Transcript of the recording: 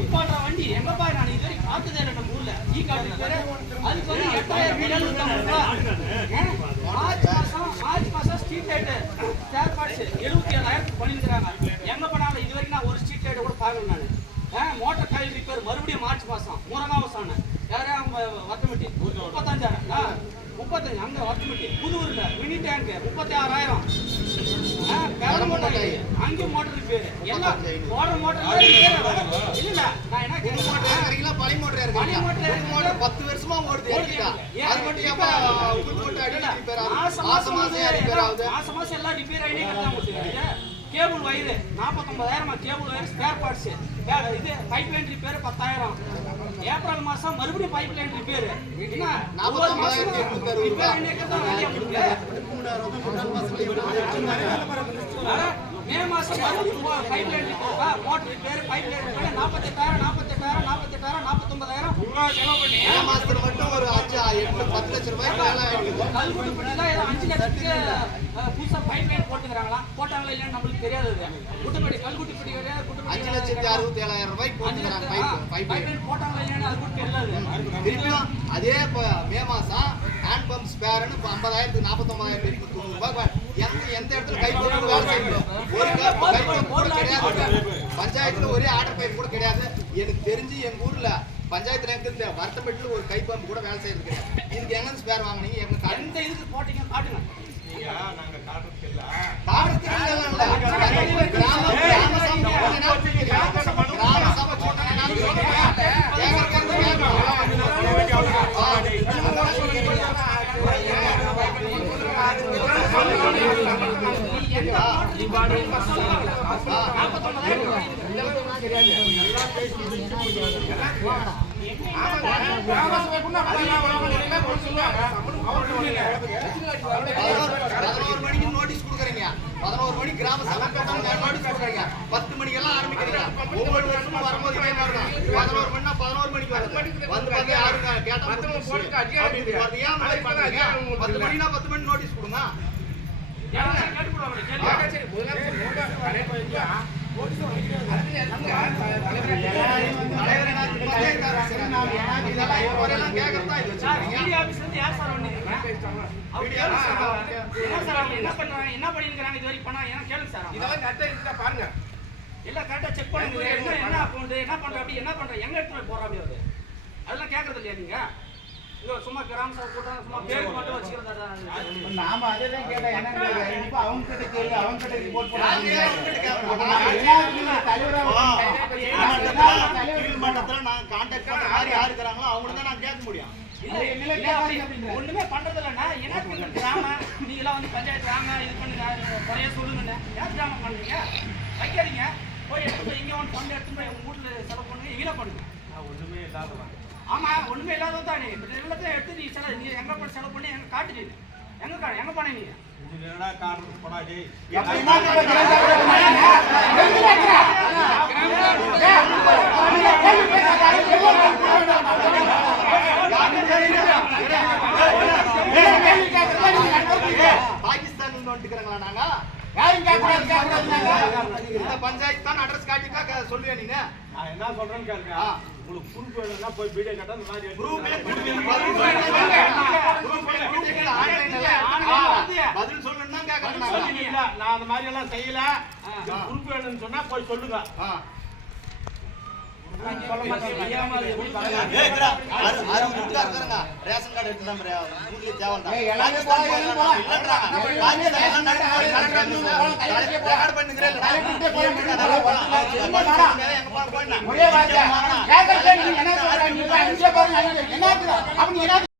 உட்பாடுற வண்டி எங்கப்பா நான் இது வரைக்கும் பார்த்ததே இல்லை நம்ம ஊர்ல. ஈ-கார்டு ரிப்பேர் அதுக்கு வந்து 8750 மார்ச் மாசம் ஸ்ட்ரீட் லைட் ஸ்பேர் பார்ட்ஸ் 77,000 பண்ணிருக்காங்க. எங்க பண்ணாலும் இது வரைக்கும் நான் ஒரு ஸ்ட்ரீட் லைட் கூட பார்க்கல நான். மோட்டார் காயில் ரிப்பேர் மறுபடியும் மார்ச் மாசம் 3ஆம் மாசம் யாரே அவங்க வத்தமிட்டி 35 அங்க வத்தமிட்டி புதுவூர்ல மினி டேங்க் 36,000 அங்கே மோட்டர் ரிப்பேர் எல்லாம் மோட்டர் இல்ல நான் என்ன கேக்குறீங்களா பழைய மோட்டர் இருக்கு மோட்டர் 10 வருஷமா ஓடுது அது மட்டும் ஏப்பா புது மோட்டர் அடி ரிப்பேர் ஆகுது மாசம் ரிப்பேர் ஆகுது மாசம் எல்லாம் ரிப்பேர் ஆயிட்டே இருக்காங்க. Cable wire 49,000 cable wire spare parts இது பைப் லைன் ரிப்பேர் 10,000 ஏப்ரல் மாசம் மறுபடியும் பைப் லைன் ரிப்பேர் என்ன 49,000 ரிப்பேர் இன்னைக்கு வேலையா முடியல. மே மாசம் மறுபடியும் pipe line repair motor repair pipe line repair 48,000 49,000 செலவு பண்ணி மே மாசத்துல மட்டும் ஒரு 10 லட்சம் ரூபாய் வேலை ஆயிடுது. கல்குடி பட்டில 5 லட்சத்துக்கு புதுசா பைப் லைன் போட்டுக்கறாங்களா போட்டாங்களா இல்லன்னு நமக்கு தெரியாது. குட்டப்படி கல்குடி பட்டி கிடையாது குட்டப்படி 5,67,000 ரூபாய் போட்டுக்கறாங்க பைப் லைன் போட்டாங்களா இல்லன்னு அது கூட தெரியாது. திருப்பியும் அதே மே மாசம் ஹேண்ட் பம்ப் ஸ்பேர்னு 50,000 49,000 இருக்கு 90 ரூபாய் எந்த இடத்துல கை போட்டு வேலை செய்யணும். ஒரு பஞ்சாயத்துல ஒரே ஆர்டர் பைப் கூட கிடையாது. எனக்கு தெரிஞ்சு எங்க ஊர்ல பஞ்சாயத்துல எங்க வருத்தப்பட்டு ஒரு கை பம்பு கூட வேலை செய்யறது கிடையாது. இதுக்கு எங்க ஸ்பேர் வாங்குனீங்க எங்க அந்த இதுக்கு போட்டீங்க காட்டுங்க. நாங்க காட்டுறதுக்கு இல்ல கிராம சபை மணிக்கு நோட்டீஸ் கொடுக்குறீங்க 11 மணிக்கு கிராம சபை நோட்டீஸ் கொடுக்குறீங்க 10 மணிக்கு எல்லாம் ஆரம்பிக்கிறீங்க. ஒவ்வொரு வருஷமும் வரும்போது இதே மாதிரி தான் 11 மணினா 11 மணிக்கு வருது வந்து பார்த்து யாருங்க கேட்டா 10 மணினா 10 மணி நோட்டீஸ் கொடுங்க. என்ன பண்ணிருக்காங்க இது வரைக்கும் பண்ணா கேளுங்க சார். இதெல்லாம் கரெக்டா இருக்கா பாருங்க. எல்லாம் கரெக்டா செக் பண்ணுங்க. என்ன அக்கவுண்ட் என்ன பண்ற அப்படி என்ன பண்ற எங்க எடுத்து போற அப்படி வருது அதெல்லாம் கேக்குறது இல்லையா நீங்க? சும்மா கிராம சபை கூட்டா சும்மா பேருக்கு மட்டும் வச்சுக்கிறதா? நாம அதேதான் கேட்டா என்ன இப்ப அவங்க கிட்ட கேளு அவங்க கிட்ட ரிப்போர்ட் பண்ணாங்க. மண்டலத்துல நான் கான்டாக்ட் பண்ண யார் இருக்காங்களோ அவங்க தான் நான் கேட்க முடியும். ஒண்ணுமே பண்றது இல்லைன்னா எனக்கு கிராம நீங்க எல்லாம் வந்து பஞ்சாயத்து வாங்க இது பண்ணுங்க குறைய சொல்லுங்க. ஏன் கிராமம் பண்ணுவீங்க வைக்காதீங்க போய் எடுத்து போய் இங்க ஒன்று பண்ணி எடுத்து போய் உங்க வீட்டுல செலவு பண்ணுங்க வீணா பண்ணுங்க. ஒண்ணுமே இல்லாத ஆமா ஒண்ணுமே இல்லாத தானே எல்லாத்தையும் எடுத்து நீ எங்க பண்ணி செலவு பண்ணி எங்க காட்டுறீங்க எங்க பண்ணீங்க பாகிஸ்தான் வந்துக்கிறாங்களா? நாங்க பஞ்சாயத்து தான் அட்ரஸ் காட்டிட்டா சொல்லுவேன். நீங்க நான் என்ன சொல்றேன்னு கேளுங்க. உங்களுக்கு ப்ரூஃப் வேணும்னா போய் வீடியோ கேட்டா இந்த மாதிரி பதில் சொல்லணும்னா கேட்கறேன். நான் அந்த மாதிரி எல்லாம் செய்யல. ப்ரூஃப் வேணும்னு சொன்னா போய் சொல்லுங்க. ரேஷன் கார்டு எடுத்து தேவை